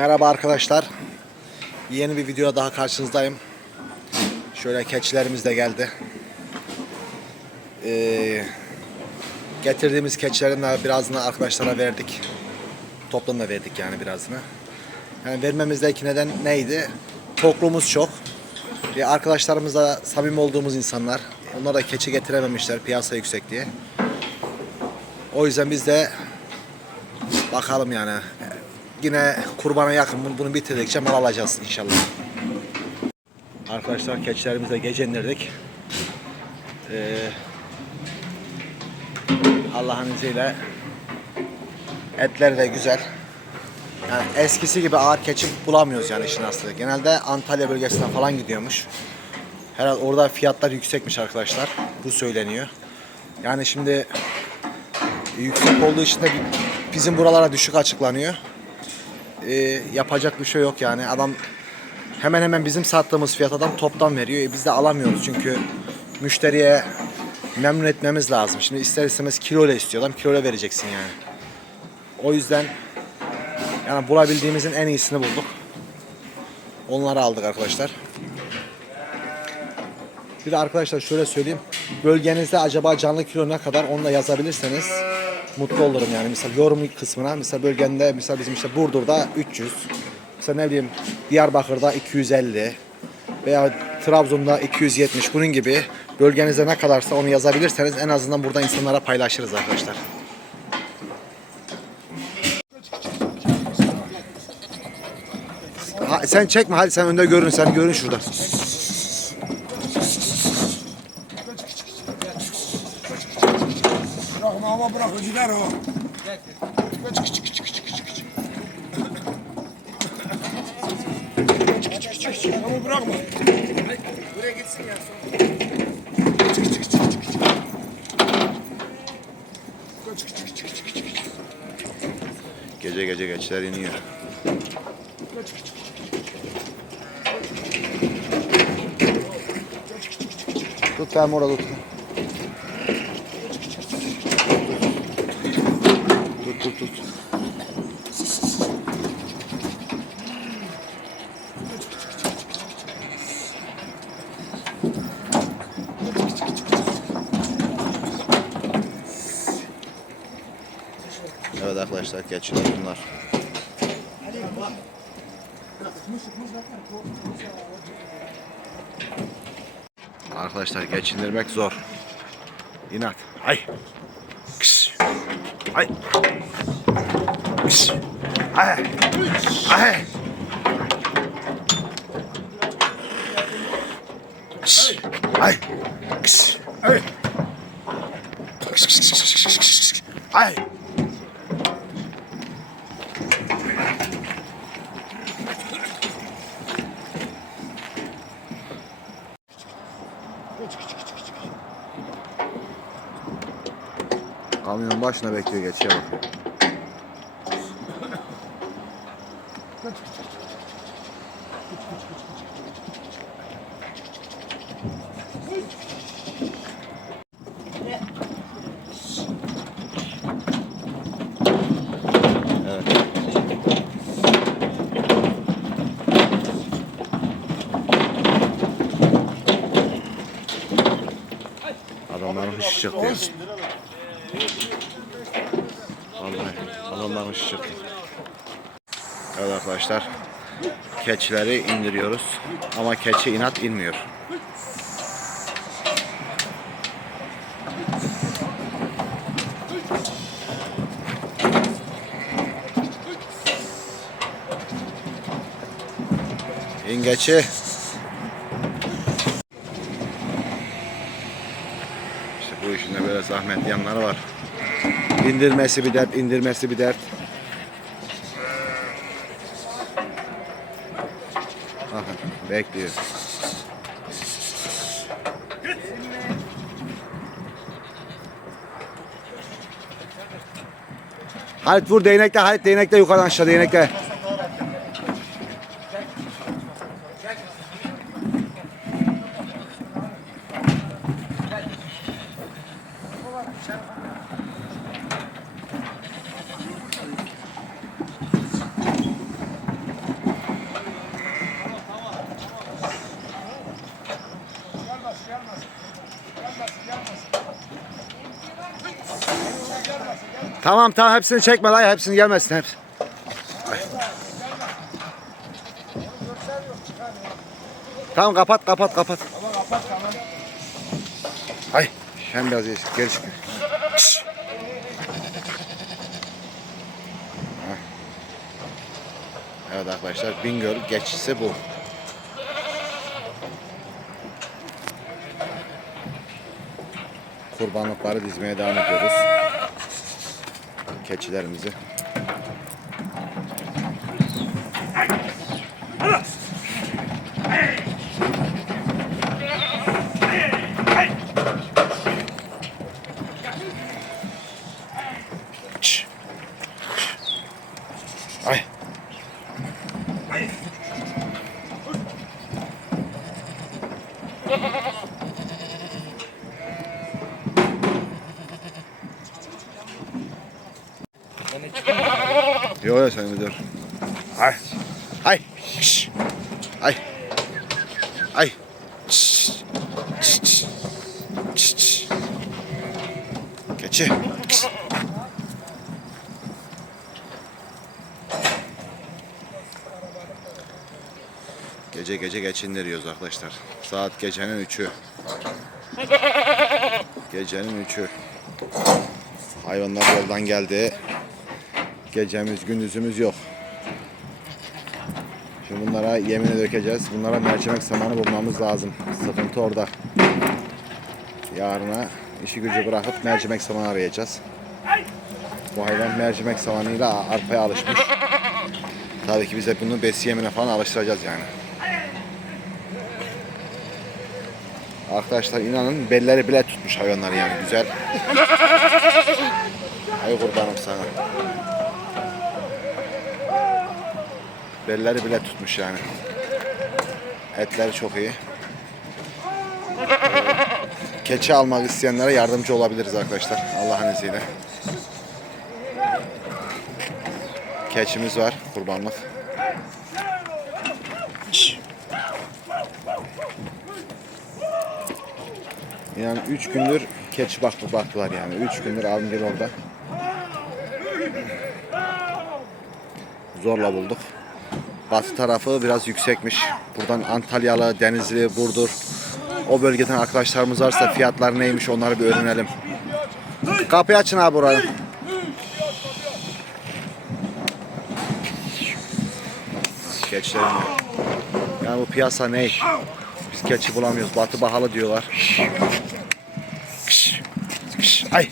Merhaba arkadaşlar. Yeni bir video daha karşınızdayım. Şöyle keçilerimiz de geldi. Ee, getirdiğimiz keçilerin birazını arkadaşlara verdik. Toplamda verdik yani birazını. Yani vermemizdeki neden neydi? Tokluğumuz çok. Ve arkadaşlarımızla samimi olduğumuz insanlar. Onlar da keçi getirememişler piyasa yüksek diye. O yüzden biz de bakalım yani. Yine kurbana yakın bunu, bitirdikçe mal alacağız inşallah. Arkadaşlar keçilerimizi de gece indirdik. Ee, Allah'ın izniyle etleri de güzel. Yani eskisi gibi ağır keçi bulamıyoruz yani işin aslı. Genelde Antalya bölgesine falan gidiyormuş. Herhalde orada fiyatlar yüksekmiş arkadaşlar. Bu söyleniyor. Yani şimdi yüksek olduğu için de bizim buralara düşük açıklanıyor. Ee, yapacak bir şey yok yani. Adam hemen hemen bizim sattığımız fiyatadan toptan veriyor. E biz de alamıyoruz çünkü müşteriye memnun etmemiz lazım. Şimdi ister istemez kilo ile istiyor adam. Kilo ile vereceksin yani. O yüzden yani bulabildiğimizin en iyisini bulduk. Onları aldık arkadaşlar. Bir de arkadaşlar şöyle söyleyeyim. Bölgenizde acaba canlı kilo ne kadar onu da yazabilirseniz mutlu olurum yani. Mesela yorum kısmına mesela bölgende mesela bizim işte Burdur'da 300. Mesela ne bileyim Diyarbakır'da 250 veya Trabzon'da 270 bunun gibi bölgenizde ne kadarsa onu yazabilirseniz en azından burada insanlara paylaşırız arkadaşlar. Ha, sen çekme hadi sen önde görün sen görün şurada. Bırakma ama bırak gider o. Ama bırakma. Buraya gitsin ya. Gece gece geçler iniyor. Tut ben orada tut. Tut. Evet arkadaşlar geçiler bunlar. Arkadaşlar geçindirmek zor. İnat. Ay. はい。よし。はい。はい。はい。はい。はい Kamyonun başına bekliyor geçiyor bak. Adamların hiç yok diyor. Vallahi hiç yok. Evet arkadaşlar. Keçileri indiriyoruz. Ama keçi inat inmiyor. İn keçi. İşte bu zahmetli yanları var. İndirmesi bir dert, indirmesi bir dert. Bakın bekliyor. Halit vur değnekle, Halit değnekle yukarıdan aşağı değnekle. Tamam tamam hepsini çekme dayı hepsini gelmesin hepsi. Tamam kapat kapat kapat. Tamam kapat tamam. Ay sen biraz geri çık. Evet arkadaşlar Bingöl geçişi bu. Kurbanlıkları dizmeye devam ediyoruz. Keçilerimizi. Ay. Ay. Ay. Şşş. Ay. Ay. Şşş. Şşş. Şşş. Keçi. Şşş. Gece gece geçindiriyoruz arkadaşlar. Saat gecenin üçü. Gecenin üçü. Hayvanlar yoldan geldi. Gecemiz gündüzümüz yok. Şimdi bunlara yemini dökeceğiz. Bunlara mercimek samanı bulmamız lazım. Sıkıntı orada. Yarına işi gücü bırakıp mercimek samanı arayacağız. Bu hayvan mercimek samanıyla arpaya alışmış. Tabii ki biz de bunu besi yemine falan alıştıracağız yani. Arkadaşlar inanın belleri bile tutmuş hayvanlar yani güzel. Ay kurbanım sana. Belleri bile tutmuş yani. Etleri çok iyi. Keçi almak isteyenlere yardımcı olabiliriz arkadaşlar. Allah'ın izniyle. Keçimiz var kurbanlık. Yani 3 gündür keçi baktı baktılar yani. 3 gündür abim bir orada. Zorla bulduk. Batı tarafı biraz yüksekmiş. Buradan Antalyalı, Denizli, Burdur o bölgeden arkadaşlarımız varsa fiyatlar neymiş onları bir öğrenelim. Kapıyı açın abi burayı. Keçilerim ya. Yani bu piyasa ne? Biz keçi bulamıyoruz. Batı pahalı diyorlar. Ay.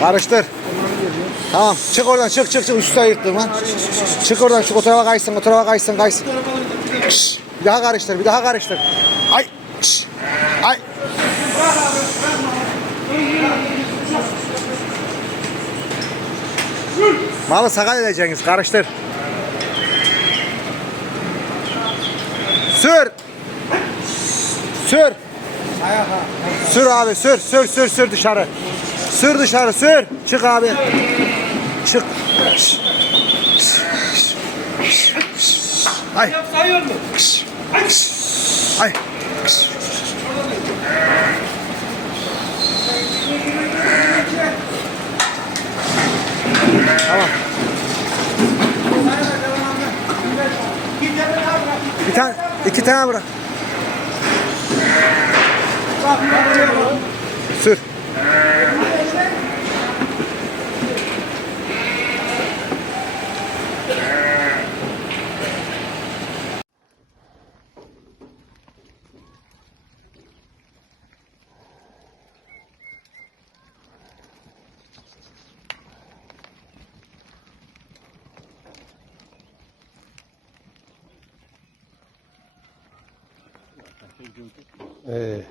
Karıştır. Tamam. Çık oradan çık çık çık. Üstüne yırttım lan. Çık oradan şu o tarafa kaysın o tarafa kaysın kaysın. Şşş. Bir daha karıştır bir daha karıştır. Ay. Şşş. Ay. Malı sakat edeceksiniz karıştır. Sür. Sür. Sür abi sür sür sür sür dışarı. Sür dışarı sür. Çık abi. Çık. Ay. Şş. Ay. Şş. Tamam. Bir tane, iki tane bırak. Sür. Ee,